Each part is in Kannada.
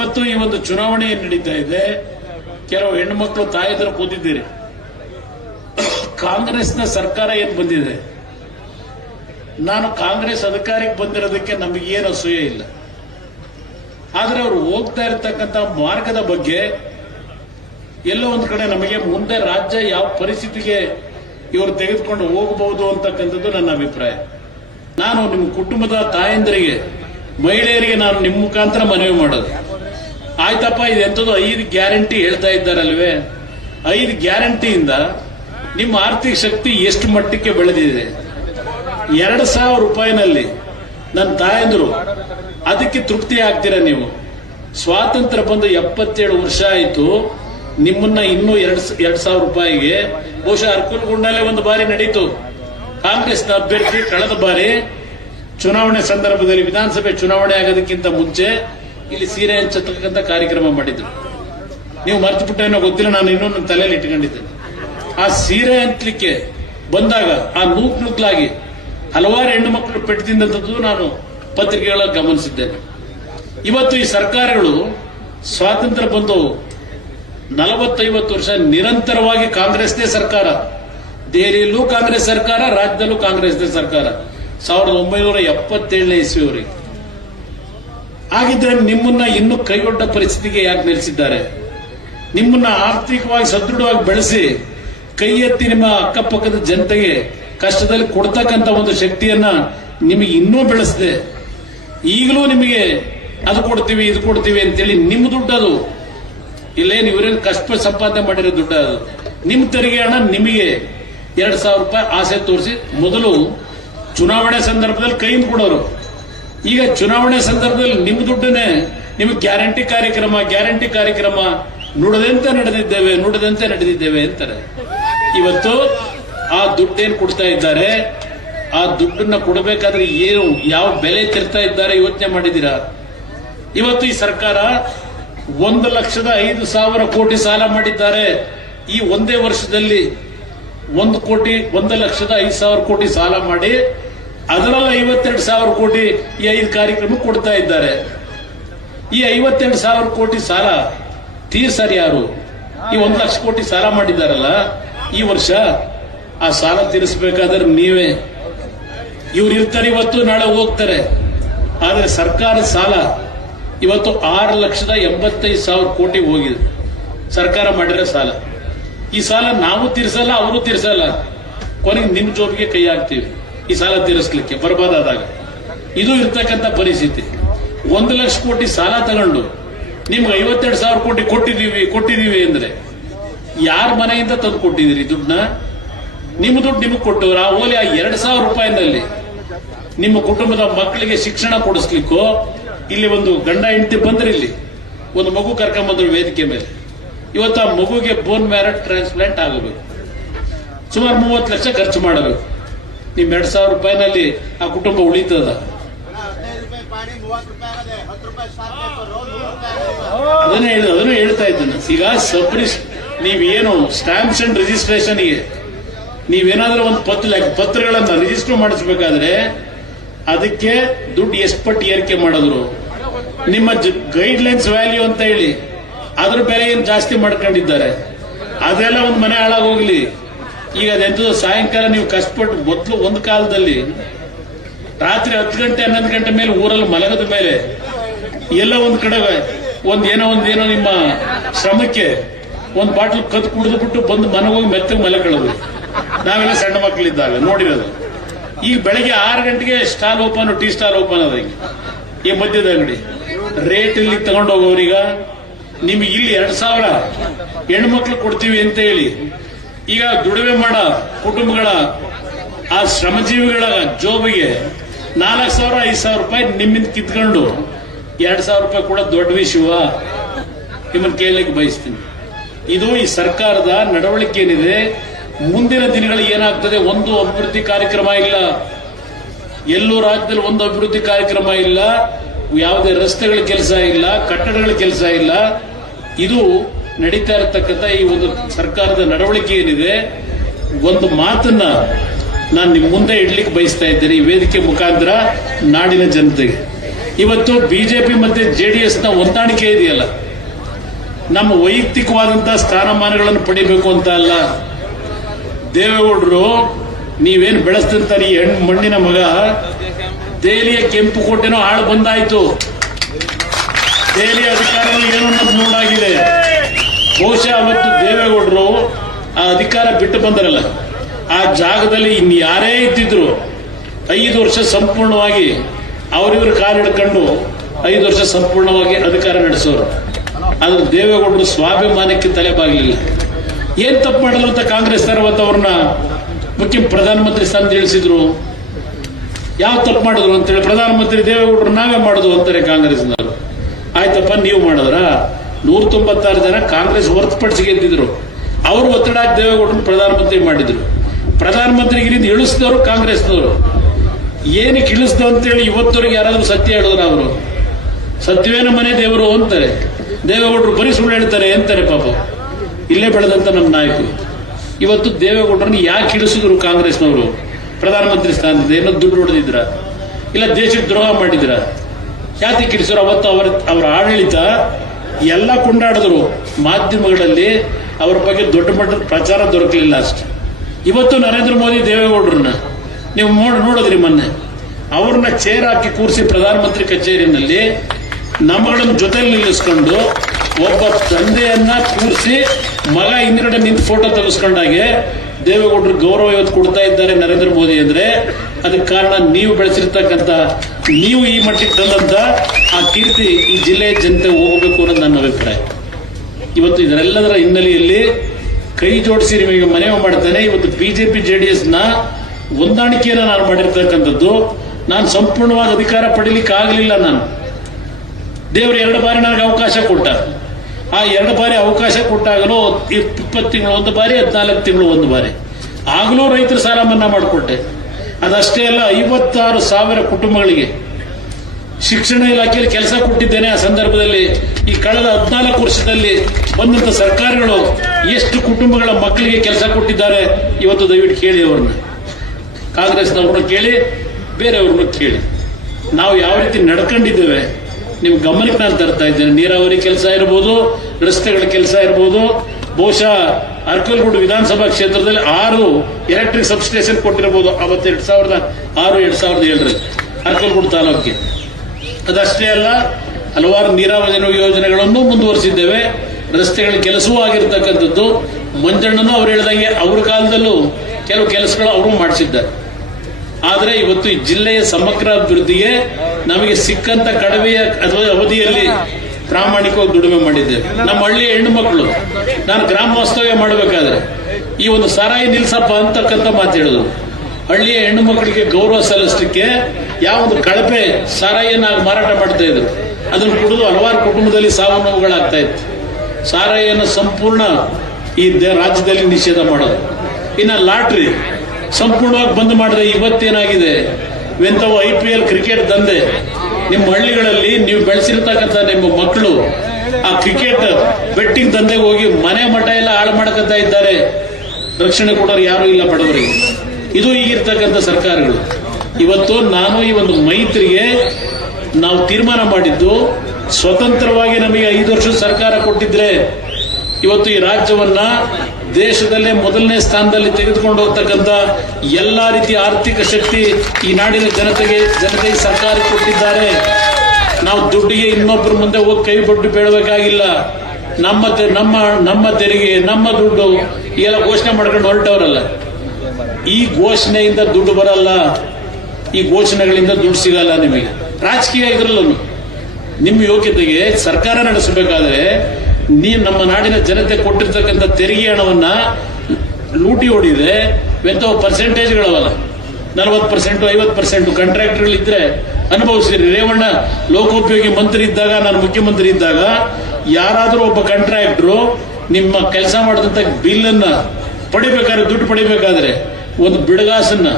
ಇವತ್ತು ಈ ಒಂದು ಚುನಾವಣೆ ನಡೀತಾ ಇದೆ. ಕೆಲವು ಹೆಣ್ಮಕ್ಳು ತಾಯಿದ್ರು ಕೂತಿದ್ದೀರಿ. ಕಾಂಗ್ರೆಸ್ನ ಸರ್ಕಾರ ಏನ್ ಬಂದಿದೆ? ನಾನು ಕಾಂಗ್ರೆಸ್ ಅಧಿಕಾರಕ್ಕೆ ಬಂದಿರೋದಕ್ಕೆ ನಮಗೇನು ಅಸೂಯೆ ಇಲ್ಲ. ಆದ್ರೆ ಅವರು ಹೋಗ್ತಾ ಇರತಕ್ಕಂತ ಮಾರ್ಗದ ಬಗ್ಗೆ ಎಲ್ಲೋ ಒಂದು ಕಡೆ ನಮಗೆ ಮುಂದೆ ರಾಜ್ಯ ಯಾವ ಪರಿಸ್ಥಿತಿಗೆ ಇವರು ತೆಗೆದುಕೊಂಡು ಹೋಗಬಹುದು ಅಂತಕ್ಕಂಥದ್ದು ನನ್ನ ಅಭಿಪ್ರಾಯ. ನಾನು ನಿಮ್ಮ ಕುಟುಂಬದ ತಾಯಂದರಿಗೆ, ಮಹಿಳೆಯರಿಗೆ ನಾನು ನಿಮ್ಮ ಮುಖಾಂತರ ಮನವಿ ಮಾಡೋದು. ಆಯ್ತಪ್ಪ ಇದು ಎಂಥದ್ದು ಐದು ಗ್ಯಾರಂಟಿ ಹೇಳ್ತಾ ಇದ್ದಾರಲ್ವೇ? ಐದು ಗ್ಯಾರಂಟಿಯಿಂದ ನಿಮ್ಮ ಆರ್ಥಿಕ ಶಕ್ತಿ ಎಷ್ಟು ಮಟ್ಟಕ್ಕೆ ಬೆಳೆದಿದೆ? ಎರಡು ಸಾವಿರ ರೂಪಾಯಿನಲ್ಲಿ ನನ್ನ ತಾಯಂದ್ರು ಅದಕ್ಕೆ ತೃಪ್ತಿ ಆಗ್ತೀರಾ ನೀವು? ಸ್ವಾತಂತ್ರ್ಯ ಬಂದು ಎಪ್ಪತ್ತೇಳು ವರ್ಷ ಆಯಿತು, ನಿಮ್ಮನ್ನ ಇನ್ನೂ ಎರಡು ಎರಡು ಸಾವಿರ ರೂಪಾಯಿಗೆ ಬಹುಶಃ ಅರ್ಕುಲ್ಗುಂಡಲ್ಲೇ ಒಂದು ಬಾರಿ ನಡೀತು. ಕಾಂಗ್ರೆಸ್ನ ಅಭ್ಯರ್ಥಿ ಕಳೆದ ಬಾರಿ ಚುನಾವಣೆ ಸಂದರ್ಭದಲ್ಲಿ ವಿಧಾನಸಭೆ ಚುನಾವಣೆ ಆಗೋದಕ್ಕಿಂತ ಮುಂಚೆ ಇಲ್ಲಿ ಸೀರೆ ಹಂಚತಕ್ಕಂತ ಕಾರ್ಯಕ್ರಮ ಮಾಡಿದ್ರು. ನೀವು ಮರ್ತು ಬಿಟ್ಟೇನೋ ಗೊತ್ತಿಲ್ಲ, ನಾನು ಇನ್ನೂ ನನ್ನ ತಲೆಯಲ್ಲಿ ಇಟ್ಕೊಂಡಿದ್ದೆ. ಆ ಸೀರೆ ಹಂಚಲಿಕ್ಕೆ ಬಂದಾಗ ಆ ನೂಕ್ ನುಗ್ಲಾಗಿ ಹಲವಾರು ಹೆಣ್ಣು ಮಕ್ಕಳು ಪೆಟ್ಟು ನಾನು ಪತ್ರಿಕೆಗಳ ಗಮನಿಸಿದ್ದೇನೆ. ಇವತ್ತು ಈ ಸರ್ಕಾರಗಳು ಸ್ವಾತಂತ್ರ್ಯ ಬಂದು ನಲವತ್ತೈವತ್ತು ವರ್ಷ ನಿರಂತರವಾಗಿ ಕಾಂಗ್ರೆಸ್ನೇ ಸರ್ಕಾರ. ದೆಹಲಿಯಲ್ಲೂ ಕಾಂಗ್ರೆಸ್ ಸರ್ಕಾರ, ರಾಜ್ಯದಲ್ಲೂ ಕಾಂಗ್ರೆಸ್ನೇ ಸರ್ಕಾರ. ಸಾವಿರದ ಒಂಬೈನೂರ ಎಪ್ಪತ್ತೇಳನೇ ಇಸ್ವಿಯವರೆಗೆ ಹಾಗಿದ್ರೆ ನಿಮ್ಮನ್ನ ಇನ್ನೂ ಕೈಗೊಂಡ ಪರಿಸ್ಥಿತಿಗೆ ಯಾಕೆ ನಿಲ್ಲಿಸಿದ್ದಾರೆ? ನಿಮ್ಮನ್ನ ಆರ್ಥಿಕವಾಗಿ ಸದೃಢವಾಗಿ ಬೆಳೆಸಿ, ಕೈ ಎತ್ತಿ ನಿಮ್ಮ ಅಕ್ಕಪಕ್ಕದ ಜನತೆಗೆ ಕಷ್ಟದಲ್ಲಿ ಕೊಡ್ತಕ್ಕಂತ ಒಂದು ಶಕ್ತಿಯನ್ನ ನಿಮಗೆ ಇನ್ನೂ ಬೆಳೆಸಿದೆ. ಈಗಲೂ ನಿಮಗೆ ಅದು ಕೊಡ್ತೀವಿ, ಇದು ಕೊಡ್ತೀವಿ ಅಂತೇಳಿ ನಿಮ್ಮ ದುಡ್ಡು ಅದು. ಇಲ್ಲೇನು ಇವರೇನು ಕಷ್ಟ ಸಂಪಾದನೆ ಮಾಡಿರೋ ದುಡ್ಡು ಅದು. ನಿಮ್ಮ ತೆರಿಗೆ ಹಣ ನಿಮಗೆ ಎರಡ್ ಸಾವಿರ ರೂಪಾಯಿ ಆಸೆ ತೋರಿಸಿ ಮೊದಲು ಚುನಾವಣೆ ಸಂದರ್ಭದಲ್ಲಿ ಕೈಯಿಂದ ಕೊಡೋರು ಈಗ ಚುನಾವಣೆ ಸಂದರ್ಭದಲ್ಲಿ ನಿಮ್ಮ ದುಡ್ಡನ್ನೇ ನಿಮಗೆ ಗ್ಯಾರಂಟಿ ಕಾರ್ಯಕ್ರಮ ಗ್ಯಾರಂಟಿ ಕಾರ್ಯಕ್ರಮ ನುಡದಂತೆ ನಡೆದಿದ್ದೇವೆ ನುಡದಂತೆ ನಡೆದಿದ್ದೇವೆ ಅಂತಾರೆ. ಇವತ್ತು ಆ ದುಡ್ಡೇನು ಕೊಡ್ತಾ ಇದ್ದಾರೆ? ಆ ದುಡ್ಡನ್ನ ಕೊಡಬೇಕಾದ್ರೆ ಏನು, ಯಾವ ಬೆಲೆ ತಿರ್ತಾ ಇದ್ದಾರೆ ಯೋಚನೆ ಮಾಡಿದ್ದೀರಾ? ಇವತ್ತು ಈ ಸರ್ಕಾರ ಒಂದು ಲಕ್ಷದ ಐದು ಸಾವಿರ ಕೋಟಿ ಸಾಲ ಮಾಡಿದ್ದಾರೆ. ಈ ಒಂದೇ ವರ್ಷದಲ್ಲಿ ಒಂದು ಕೋಟಿ, ಒಂದು ಲಕ್ಷದ ಐದು ಸಾವಿರ ಕೋಟಿ ಸಾಲ ಮಾಡಿ ಅದರಲ್ಲಿ ಐವತ್ತೆರಡು ಸಾವಿರ ಕೋಟಿ ಈ ಐದು ಕಾರ್ಯಕ್ರಮ ಕೊಡ್ತಾ ಇದ್ದಾರೆ. ಈ ಐವತ್ತೆರಡು ಸಾವಿರ ಕೋಟಿ ಸಾಲ ತೀರ್ಸರ್ ಯಾರು? ಈ ಒಂದು ಲಕ್ಷ ಕೋಟಿ ಸಾಲ ಮಾಡಿದ್ದಾರಲ್ಲ, ಈ ವರ್ಷ ಆ ಸಾಲ ತೀರಿಸಬೇಕಾದ್ರೆ ನೀವೇ. ಇವ್ರು ಇರ್ತಾರೆ ಇವತ್ತು, ನಾಳೆ ಹೋಗ್ತಾರೆ. ಆದರೆ ಸರ್ಕಾರದ ಸಾಲ ಇವತ್ತು ಆರು ಲಕ್ಷದ ಎಂಬತ್ತೈದು ಸಾವಿರ ಕೋಟಿ ಹೋಗಿದೆ. ಸರ್ಕಾರ ಮಾಡಿರೋ ಸಾಲ. ಈ ಸಾಲ ನಾವು ತೀರ್ಸಲ್ಲ, ಅವರು ತೀರ್ಸಲ್ಲ. ಕೊನೆಗೆ ನಿಮ್ಮ ಜೋಬಿಗೆ ಕೈ ಹಾಕ್ತೀವಿ. ಈ ಸಾಲ ತೀರಿಸ್ಲಿಕ್ಕೆ ಬರ್ಬಾದಾದಾಗ ಇದು ಇರ್ತಕ್ಕಂಥ ಪರಿಸ್ಥಿತಿ. ಒಂದು ಲಕ್ಷ ಕೋಟಿ ಸಾಲ ತಗೊಂಡು ನಿಮ್ಗೆ ಐವತ್ತೆರಡು ಸಾವಿರ ಕೋಟಿ ಕೊಟ್ಟಿದ್ದೀವಿ ಕೊಟ್ಟಿದ್ದೀವಿ ಅಂದ್ರೆ ಯಾರ ಮನೆಯಿಂದ ತಂದು ಕೊಟ್ಟಿದ್ದೀರಿ ದುಡ್ಡನ್ನ? ನಿಮ್ಮ ದುಡ್ಡು ನಿಮಗೆ ಕೊಟ್ಟವ್ರು, ಆ ಓಲಿ ಆ ಎರಡು ಸಾವಿರ ರೂಪಾಯಿನಲ್ಲಿ ನಿಮ್ಮ ಕುಟುಂಬದ ಮಕ್ಕಳಿಗೆ ಶಿಕ್ಷಣ ಕೊಡಿಸ್ಲಿಕ್ಕೋ, ಇಲ್ಲಿ ಒಂದು ಗಂಡ ಹೆಂಡತಿ ಬಂದ್ರಿ ಇಲ್ಲಿ, ಒಂದು ಮಗು ಕರ್ಕೊಂಬಂದ್ರು ವೇದಿಕೆ ಮೇಲೆ. ಇವತ್ತು ಆ ಮಗುಗೆ ಬೋನ್ ಮ್ಯಾರಟ್ ಟ್ರಾನ್ಸ್ಪ್ಲಾಂಟ್ ಆಗಬೇಕು. ಸುಮಾರು ಮೂವತ್ತು ಲಕ್ಷ ಖರ್ಚು ಮಾಡಬೇಕು. ನಿಮ್ ಎರಡ್ ಸಾವಿರ ರೂಪಾಯಿನಲ್ಲಿ ಆ ಕುಟುಂಬ ಉಳಿತದ? ಅದನ್ನೇ ಅದನ್ನು ಹೇಳ್ತಾ ಇದ್ದೇನೆ. ಈಗ ಸಬ್ರಿಸ್ ನೀವೇನು ಸ್ಟಾಂಪ್ಸ್ ಅಂಡ್ ರಿಜಿಸ್ಟ್ರೇಷನ್ಗೆ ನೀವೇನಾದ್ರೂ ಒಂದು ಪತ್ರ ಪತ್ರಗಳನ್ನ ರಿಜಿಸ್ಟರ್ ಮಾಡಿಸ್ಬೇಕಾದ್ರೆ ಅದಕ್ಕೆ ದುಡ್ಡು ಎಷ್ಟು ಪಟ್ಟು ಏರಿಕೆ ಮಾಡಿದ್ರು? ನಿಮ್ಮ ಗೈಡ್ ಲೈನ್ಸ್ ವ್ಯಾಲ್ಯೂ ಅಂತ ಹೇಳಿ. ಅದ್ರ ಬೆಲೆ ಏನು ಜಾಸ್ತಿ ಮಾಡ್ಕೊಂಡಿದ್ದಾರೆ? ಅದೆಲ್ಲ ಒಂದು ಮನೆ ಹಾಳಾಗೋಗ್ಲಿ ಈಗ ಅದೆಂಥದ್ದು ಸಾಯಂಕಾಲ ನೀವು ಕಷ್ಟಪಟ್ಟು ಮೊದಲು ಒಂದು ಕಾಲದಲ್ಲಿ ರಾತ್ರಿ ಹತ್ತು ಗಂಟೆ, ಹನ್ನೊಂದು ಗಂಟೆ ಮೇಲೆ ಊರಲ್ಲಿ ಮಲಗದ ಮೇಲೆ ಎಲ್ಲ ಒಂದು ಕಡೆ ಒಂದ್ ಏನೋ ಒಂದ್ ಏನೋ ನಿಮ್ಮ ಶ್ರಮಕ್ಕೆ ಒಂದ್ ಬಾಟ್ಲು ಕದ್ ಕುಡಿದು ಬಿಟ್ಟು ಬಂದು ಮನೆಗೆ ಹೋಗಿ ಮೆತ್ತಗೆ ಮಲಕೊಳ್ಳೋದು ನಾವೆಲ್ಲ ಸಣ್ಣ ಮಕ್ಕಳಿದ್ದಾಗ ನೋಡಿರೋದು. ಈಗ ಬೆಳಗ್ಗೆ ಆರು ಗಂಟೆಗೆ stall open, tea stall open ಅದ ಈ ಮದ್ಯದ ಅಂಗಡಿ. ರೇಟ್ ಇಲ್ಲಿ ತಗೊಂಡು ನಿಮ್ಗೆ ಇಲ್ಲಿ ಎರಡು ಸಾವಿರ. ಹೆಣ್ಮಕ್ಳು ಕೊಡ್ತೀವಿ ಅಂತ ಹೇಳಿ ಈಗ ದುಡಿಮೆ ಮಾಡ ಕುಟುಂಬಗಳ, ಆ ಶ್ರಮಜೀವಿಗಳ ಜೋಬಿಗೆ ನಾಲ್ಕು ಸಾವಿರ, ಐದು ಸಾವಿರ ರೂಪಾಯಿ ನಿಮ್ಮಿಂದ ಕಿತ್ಕೊಂಡು ಎರಡು ಸಾವಿರ ರೂಪಾಯಿ ಕೂಡ ದೊಡ್ಡ ವಿಷಯ ನಿಮ್ಮನ್ನು ಕೇಳಲಿಕ್ಕೆ ಬಯಸ್ತೀನಿ. ಇದು ಈ ಸರ್ಕಾರದ ನಡವಳಿಕೆ ಏನಿದೆ? ಮುಂದಿನ ದಿನಗಳಲ್ಲಿ ಏನಾಗ್ತದೆ? ಒಂದು ಅಭಿವೃದ್ಧಿ ಕಾರ್ಯಕ್ರಮ ಇಲ್ಲ. ಎಲ್ಲೂ ರಾಜ್ಯದಲ್ಲಿ ಒಂದು ಅಭಿವೃದ್ಧಿ ಕಾರ್ಯಕ್ರಮ ಇಲ್ಲ. ಯಾವುದೇ ರಸ್ತೆಗಳ ಕೆಲಸ ಇಲ್ಲ, ಕಟ್ಟಡಗಳ ಕೆಲಸ ಇಲ್ಲ. ಇದು ನಡೀತಾ ಇರತಕ್ಕಂಥ ಈ ಒಂದು ಸರ್ಕಾರದ ನಡವಳಿಕೆ ಏನಿದೆ, ಒಂದು ಮಾತನ್ನ ನಾನು ನಿಮ್ಮ ಮುಂದೆ ಇಡ್ಲಿಕ್ಕೆ ಬಯಸ್ತಾ ಇದ್ದೇನೆ ಈ ವೇದಿಕೆ ಮುಖಾಂತರ ನಾಡಿನ ಜನತೆಗೆ. ಇವತ್ತು ಬಿಜೆಪಿ ಮತ್ತೆ ಜೆಡಿಎಸ್ನ ಹೊಂದಾಣಿಕೆ ಇದೆಯಲ್ಲ? ನಮ್ಮ ವೈಯಕ್ತಿಕವಾದಂತಹ ಸ್ಥಾನಮಾನಗಳನ್ನು ಪಡಿಬೇಕು ಅಂತ ಅಲ್ಲ. ದೇವೇಗೌಡರು, ನೀವೇನು ಬೆಳೆಸ್ತಿರ್ತಾರೆ ಈ ಹೆಣ್ಣು ಮಣ್ಣಿನ ಮಗ? ದೆಹಲಿಯ ಕೆಂಪು ಕೋಟೆನೂ ಹಾಳು ಬಂದಾಯ್ತು. ದೆಹಲಿ ಅಧಿಕಾರಿಗಳು ಏನು ನೋಡಾಗಿದೆ. ಬಹುಶಃ ಅವತ್ತು ದೇವೇಗೌಡರು ಆ ಅಧಿಕಾರ ಬಿಟ್ಟು ಬಂದರಲ್ಲ. ಆ ಜಾಗದಲ್ಲಿ ಇನ್ನು ಯಾರೇ ಇದ್ದಿದ್ರು ಐದು ವರ್ಷ ಸಂಪೂರ್ಣವಾಗಿ ಅವರಿವರು ಕಾಲು ಹಿಡ್ಕೊಂಡು ಐದು ವರ್ಷ ಸಂಪೂರ್ಣವಾಗಿ ಅಧಿಕಾರ ನಡೆಸೋರು. ಆದ್ರೆ ದೇವೇಗೌಡರು ಸ್ವಾಭಿಮಾನಕ್ಕೆ ತಲೆ ಬಾಗಲಿಲ್ಲ. ಏನ್ ತಪ್ಪು ಮಾಡಿದ್ರು ಅಂತ ಕಾಂಗ್ರೆಸ್ ಮುಖ್ಯ ಪ್ರಧಾನಮಂತ್ರಿ ಸ್ಥಾನ ತಿಳಿಸಿದ್ರು ಯಾವ ತಪ್ಪು ಮಾಡಿದ್ರು ಅಂತೇಳಿ ಪ್ರಧಾನಮಂತ್ರಿ ದೇವೇಗೌಡರು ನಾವೇ ಮಾಡೋದು ಅಂತಾರೆ ಕಾಂಗ್ರೆಸ್ನವರು. ಆಯ್ತಪ್ಪ, ನೀವು ಮಾಡಿದ್ರ? ನೂರ ತೊಂಬತ್ತಾರು ಜನ ಕಾಂಗ್ರೆಸ್ ಹೊರತುಪಡಿಸಿ ಗೆದ್ದಿದ್ರು ಅವರು ಒತ್ತಡ ಹಾಕಿ ದೇವೇಗೌಡರನ್ನ ಪ್ರಧಾನಮಂತ್ರಿ ಮಾಡಿದ್ರು. ಪ್ರಧಾನಮಂತ್ರಿಗಿರಿಂದ ಇಳಿಸಿದವರು ಕಾಂಗ್ರೆಸ್ನವರು. ಏನಕ್ಕೆ ಇಳಿಸ್ದು ಅಂತೇಳಿ ಇವತ್ತವರೆಗೆ ಯಾರಾದರೂ ಸತ್ಯ ಹೇಳಿದ್ರ ಅವರು? ಸತ್ಯವೇನ ಮನೆ ದೇವರು ಅಂತಾರೆ. ದೇವೇಗೌಡರು ಬರೀ ಸುಳ್ಳು ಹೇಳ್ತಾರೆ ಅಂತಾರೆ ಪಾಪ. ಇಲ್ಲೇ ಬೆಳೆದಂತ ನಮ್ಮ ನಾಯಕರು. ಇವತ್ತು ದೇವೇಗೌಡರನ್ನ ಯಾಕೆ ಇಳಿಸಿದ್ರು ಕಾಂಗ್ರೆಸ್ನವರು? ಪ್ರಧಾನಮಂತ್ರಿ ಸ್ಥಾನದಿಂದ ಏನೋ ದುಡ್ಡು ಹೊಡೆದಿದ್ರ? ಇಲ್ಲ ದೇಶಕ್ಕೆ ದ್ರೋಹ ಮಾಡಿದ್ರ? ಯಾತಿ ಕಿಡಿಸೋರು ಅವತ್ತು ಅವರ ಅವರ ಆಡಳಿತ ಎಲ್ಲ ಕೊಂಡಾಡಿದ್ರು. ಮಾಧ್ಯಮಗಳಲ್ಲಿ ಅವರ ಬಗ್ಗೆ ದೊಡ್ಡ ಮಟ್ಟದ ಪ್ರಚಾರ ದೊರಕಲಿಲ್ಲ ಅಷ್ಟೆ. ಇವತ್ತು ನರೇಂದ್ರ ಮೋದಿ ದೇವೇಗೌಡರನ್ನ ನೀವು ನೋಡ್ ನೋಡಿದ್ರಿ ಮೊನ್ನೆ. ಅವ್ರನ್ನ ಚೇರ್ ಹಾಕಿ ಕೂರಿಸಿ ಪ್ರಧಾನಮಂತ್ರಿ ಕಚೇರಿನಲ್ಲಿ ನಮ್ಮಗಳನ್ನ ಜೊತೆಲಿ ನಿಲ್ಲಿಸ್ಕೊಂಡು ಒಬ್ಬ ತಂದೆಯನ್ನ ಕೂರಿಸಿ ಮಗ ಹಿಂದ್ಗಡೆ ನಿಂತು ಫೋಟೋ ತೆಗೆಸ್ಕೊಂಡಾಗೆ ದೇವೇಗೌಡರು ಗೌರವ ಇವತ್ತು ಕೊಡ್ತಾ ಇದ್ದಾರೆ ನರೇಂದ್ರ ಮೋದಿ ಅಂದ್ರೆ. ಅದಕ್ಕೆ ಕಾರಣ ನೀವು ಬೆಳೆಸಿರ್ತಕ್ಕಂಥ ನೀವು ಈ ಮಟ್ಟಿಗೆ ತಂದಂತ ಆ ಕೀರ್ತಿ ಈ ಜಿಲ್ಲೆಯ ಜನತೆ ಹೋಗಬೇಕು ಅನ್ನೋದು ನನ್ನ ಅಭಿಪ್ರಾಯ. ಇವತ್ತು ಇದರೆಲ್ಲದರ ಹಿನ್ನೆಲೆಯಲ್ಲಿ ಕೈ ಜೋಡಿಸಿ ನಿಮಗೆ ಮನವಿ ಮಾಡ್ತೇನೆ. ಇವತ್ತು ಬಿಜೆಪಿ ಜೆಡಿಎಸ್ನ ಹೊಂದಾಣಿಕೆಯನ್ನು ನಾನು ಮಾಡಿರ್ತಕ್ಕಂಥದ್ದು. ನಾನು ಸಂಪೂರ್ಣವಾಗಿ ಅಧಿಕಾರ ಪಡೀಲಿಕ್ಕೆ ಆಗಲಿಲ್ಲ ನಾನು. ದೇವರು ಎರಡು ಬಾರಿ ನನಗೆ ಅವಕಾಶ ಕೊಟ್ಟ. ಆ ಎರಡು ಬಾರಿ ಅವಕಾಶ ಕೊಟ್ಟಾಗಲೂ ಇಪ್ಪತ್ತು ತಿಂಗಳು ಒಂದು ಬಾರಿ, ಹದಿನಾಲ್ಕು ತಿಂಗಳು ಒಂದು ಬಾರಿ. ಆಗಲೂ ರೈತರ ಸಾಲ ಮನ್ನಾ ಮಾಡಿಕೊಟ್ಟೆ. ಅದಷ್ಟೇ ಅಲ್ಲ, ಐವತ್ತಾರು ಸಾವಿರ ಕುಟುಂಬಗಳಿಗೆ ಶಿಕ್ಷಣ ಇಲಾಖೆಯಲ್ಲಿ ಕೆಲಸ ಕೊಟ್ಟಿದ್ದೇನೆ. ಆ ಸಂದರ್ಭದಲ್ಲಿ ಈ ಕಳೆದ ಹದಿನಾಲ್ಕು ವರ್ಷದಲ್ಲಿ ಬಂದಂತ ಸರ್ಕಾರಗಳು ಎಷ್ಟು ಕುಟುಂಬಗಳ ಮಕ್ಕಳಿಗೆ ಕೆಲಸ ಕೊಟ್ಟಿದ್ದಾರೆ ಇವತ್ತು ದಯವಿಟ್ಟು ಕೇಳಿ ಅವ್ರನ್ನ. ಕಾಂಗ್ರೆಸ್ನವ್ರನ್ನ ಕೇಳಿ ಬೇರೆಯವ್ರನ್ನ ಕೇಳಿ. ನಾವು ಯಾವ ರೀತಿ ನಡ್ಕೊಂಡಿದ್ದೇವೆ, ನೀವು ಗಮನಕ್ಕೆ ನಾನು ತರ್ತಾ ಇದ್ದೇನೆ. ನೀರಾವರಿ ಕೆಲಸ ಇರ್ಬೋದು, ರಸ್ತೆಗಳ ಕೆಲಸ ಇರ್ಬೋದು, ಬಹುಶಃ ಅರ್ಕಲ್ಗೂಡು ವಿಧಾನಸಭಾ ಕ್ಷೇತ್ರದಲ್ಲಿ ಆರು ಎಲೆಕ್ಟ್ರಿಕ್ ಸಬ್ಸ್ಟೇಷನ್ ಕೊಟ್ಟಿರಬಹುದು ಅವತ್ತು ಎರಡ್ ಸಾವಿರದ ಆರು, ಎರಡ್ ಸಾವಿರದ ಏಳರಲ್ಲಿ ಅರ್ಕಲ್ಗೂಡು ತಾಲೂಕಿಗೆ. ಅದಷ್ಟೇ ಅಲ್ಲ, ಹಲವಾರು ನೀರಾವರಿ ಯೋಜನೆಗಳನ್ನು ಮುಂದುವರಿಸಿದ್ದೇವೆ. ರಸ್ತೆಗಳ ಕೆಲಸವೂ ಆಗಿರ್ತಕ್ಕಂಥದ್ದು. ಮಂಜಣ್ಣನೂ ಅವ್ರು ಹೇಳಿದಂಗೆ ಅವ್ರ ಕಾಲದಲ್ಲೂ ಕೆಲವು ಕೆಲಸಗಳು ಅವರು ಮಾಡಿಸಿದ್ದಾರೆ. ಆದರೆ ಇವತ್ತು ಈ ಜಿಲ್ಲೆಯ ಸಮಗ್ರ ಅಭಿವೃದ್ಧಿಗೆ ನಮಗೆ ಸಿಕ್ಕಂತ ಕಡಿಮೆಯ ಅಥವಾ ಅವಧಿಯಲ್ಲಿ ಪ್ರಾಮಾಣಿಕವಾಗಿ ದುಡಿಮೆ ಮಾಡಿದ್ದೇವೆ ನಮ್ಮ ಹಳ್ಳಿಯ ಹೆಣ್ಣು ಮಕ್ಕಳು ನಾನು ಗ್ರಾಮ ವಾಸ್ತವ್ಯ ಮಾಡಬೇಕಾದ್ರೆ. ಈ ಒಂದು ಸಾರಾಯಿ ನಿಲ್ಸಪ್ಪ ಅಂತಕ್ಕಂಥ ಮಾತು ಹೇಳಿದ್ರು. ಹಳ್ಳಿಯ ಹೆಣ್ಣು ಮಕ್ಕಳಿಗೆ ಗೌರವ ಸಲ್ಲಿಸಲಿಕ್ಕೆ ಯಾವ ಒಂದು ಕಳಪೆ ಸಾರಾಯಿಯನ್ನ ಮಾರಾಟ ಮಾಡ್ತಾ ಇದ್ರು. ಅದನ್ನು ಕುಡಿದು ಹಲವಾರು ಕುಟುಂಬದಲ್ಲಿ ಸಾವು ನೋವುಗಳಾಗ್ತಾ ಇತ್ತು. ಸಾರಾಯಿಯನ್ನು ಸಂಪೂರ್ಣ ಈ ರಾಜ್ಯದಲ್ಲಿ ನಿಷೇಧ ಮಾಡೋದು. ಇನ್ನು ಲಾಟ್ರಿ ಸಂಪೂರ್ಣವಾಗಿ ಬಂದ್ ಮಾಡಿದ್ರೆ ಇವತ್ತೇನಾಗಿದೆ? ಎಂಥವು ಐ ಪಿ ಎಲ್ ಕ್ರಿಕೆಟ್ ದಂಧೆ. ನಿಮ್ಮ ಹಳ್ಳಿಗಳಲ್ಲಿ ನೀವು ಬೆಳೆಸಿರ್ತಕ್ಕಂಥ ನಿಮ್ಮ ಮಕ್ಕಳು, ಆ ಕ್ರಿಕೆಟ್ ಬೆಟ್ಟಿಂಗ್ ದಂಧೆಗೆ ಹೋಗಿ ಮನೆ ಮಠ ಎಲ್ಲ ಹಾಳು ಮಾಡ್ಕೊತಾ ಇದ್ದಾರೆ. ರಕ್ಷಣೆ ಕೊಡೋರು ಯಾರು ಇಲ್ಲ ಬಡವರಿಗೆ. ಇದು ಈಗಿರ್ತಕ್ಕಂಥ ಸರ್ಕಾರಗಳು. ಇವತ್ತು ನಾನು ಈ ಒಂದು ಮೈತ್ರಿಗೆ ನಾವು ತೀರ್ಮಾನ ಮಾಡಿದ್ದು, ಸ್ವತಂತ್ರವಾಗಿ ನಮಗೆ ಐದು ವರ್ಷ ಸರ್ಕಾರ ಕೊಟ್ಟಿದ್ರೆ ಇವತ್ತು ಈ ರಾಜ್ಯವನ್ನ ದೇಶದಲ್ಲೇ ಮೊದಲನೇ ಸ್ಥಾನದಲ್ಲಿ ತೆಗೆದುಕೊಂಡು ಹೋಗ್ತಕ್ಕಂಥ ಎಲ್ಲಾ ರೀತಿಯ ಆರ್ಥಿಕ ಶಕ್ತಿ ಈ ನಾಡಿನ ಜನತೆಗೆ ಜನತೆ ಈ ಸರ್ಕಾರ ಕೊಟ್ಟಿದ್ದಾರೆ. ನಾವು ದುಡ್ಡಿಗೆ ಇನ್ನೊಬ್ಬರ ಮುಂದೆ ಹೋಗಿ ಕೈ ಬೊಟ್ಟು ಬೇಡಬೇಕಾಗಿಲ್ಲ. ನಮ್ಮ ನಮ್ಮ ನಮ್ಮ ತೆರಿಗೆ, ನಮ್ಮ ದುಡ್ಡು ಎಲ್ಲ ಘೋಷಣೆ ಮಾಡ್ಕೊಂಡು ಹೊರಟವರಲ್ಲ. ಈ ಘೋಷಣೆಯಿಂದ ದುಡ್ಡು ಬರಲ್ಲ. ಈ ಘೋಷಣೆಗಳಿಂದ ದುಡ್ಡು ಸಿಗಲ್ಲ ನಿಮಗೆ. ರಾಜಕೀಯ ಇದ್ರಲ್ಲೂ. ನಿಮ್ಮ ಯೋಗ್ಯತೆಗೆ ಸರ್ಕಾರ ನಡೆಸಬೇಕಾದ್ರೆ ನೀವು ನಮ್ಮ ನಾಡಿನ ಜನತೆ ಕೊಟ್ಟಿರ್ತಕ್ಕಂಥ ತೆರಿಗೆ ಹಣವನ್ನ ಲೂಟಿ ಹೊಡಿದೆ ಎಂತ ಪರ್ಸೆಂಟೇಜ್ಗಳವಲ್ಲ ನಲವತ್ತು ಪರ್ಸೆಂಟ್ ಐವತ್ತು ಪರ್ಸೆಂಟ್ ಕಾಂಟ್ರಾಕ್ಟರ್ಗಳಿದ್ರೆ ಅನುಭವಿಸಿರಿ ರೇವಣ್ಣ, ಲೋಕೋಪಯೋಗಿ ಮಂತ್ರಿ ಇದ್ದಾಗ, ನಾನು ಮುಖ್ಯಮಂತ್ರಿ ಇದ್ದಾಗ ಯಾರಾದರೂ ಒಬ್ಬ ಕಾಂಟ್ರಾಕ್ಟ್ರು ನಿಮ್ಮ ಕೆಲಸ ಮಾಡಿದಂತ ಬಿಲ್ ಅನ್ನ ಪಡಿಬೇಕಾದ್ರೆ, ದುಡ್ಡು ಪಡಿಬೇಕಾದ್ರೆ ಒಂದು ಬಿಡಗಾಸನ್ನ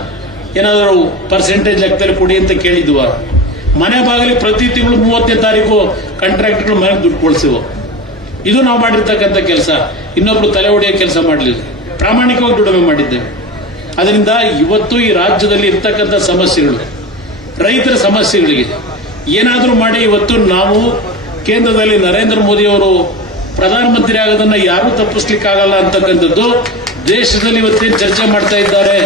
ಏನಾದರೂ ಪರ್ಸೆಂಟೇಜ್ ಲೆಕ್ಕದಲ್ಲಿ ಕೊಡಿ ಅಂತ ಕೇಳಿದ್ವ. ಮನೆ ಬಾಗಿಲಿಗೆ ಪ್ರತಿ ತಿಂಗಳು ಮೂವತ್ತನೇ ತಾರೀಕು ಕಾಂಟ್ರಾಕ್ಟ್ಗಳು ಮನೆಗೆ ದುಡ್ಡು ಕೊಡ್ಸಿವು. ಇದು ನಾವು ಮಾಡಿರ್ತಕ್ಕಂಥ ಕೆಲಸ. ಇನ್ನೊಬ್ರು ತಲೆ ಹೊಡೆಯೋ ಕೆಲಸ ಮಾಡಲಿಲ್ಲ. ಪ್ರಾಮಾಣಿಕವಾಗಿ ದುಡಿಮೆ ಮಾಡಿದ್ದೇವೆ. ಅದರಿಂದ ಇವತ್ತು ಈ ರಾಜ್ಯದಲ್ಲಿ ಇರ್ತಕ್ಕಂಥ ಸಮಸ್ಯೆಗಳು, ರೈತರ ಸಮಸ್ಯೆಗಳಿಗೆ ಏನಾದರೂ ಮಾಡಿ ಇವತ್ತು ನಾವು ಕೇಂದ್ರದಲ್ಲಿ ನರೇಂದ್ರ ಮೋದಿ ಅವರು ಪ್ರಧಾನಮಂತ್ರಿ ಆಗೋದನ್ನ ಯಾರೂ ತಪ್ಪಿಸ್ಲಿಕ್ಕಾಗಲ್ಲ ಅಂತಕ್ಕಂಥದ್ದು ದೇಶದಲ್ಲಿ ಇವತ್ತೇನು ಚರ್ಚೆ ಮಾಡ್ತಾ ಇದ್ದಾರೆ.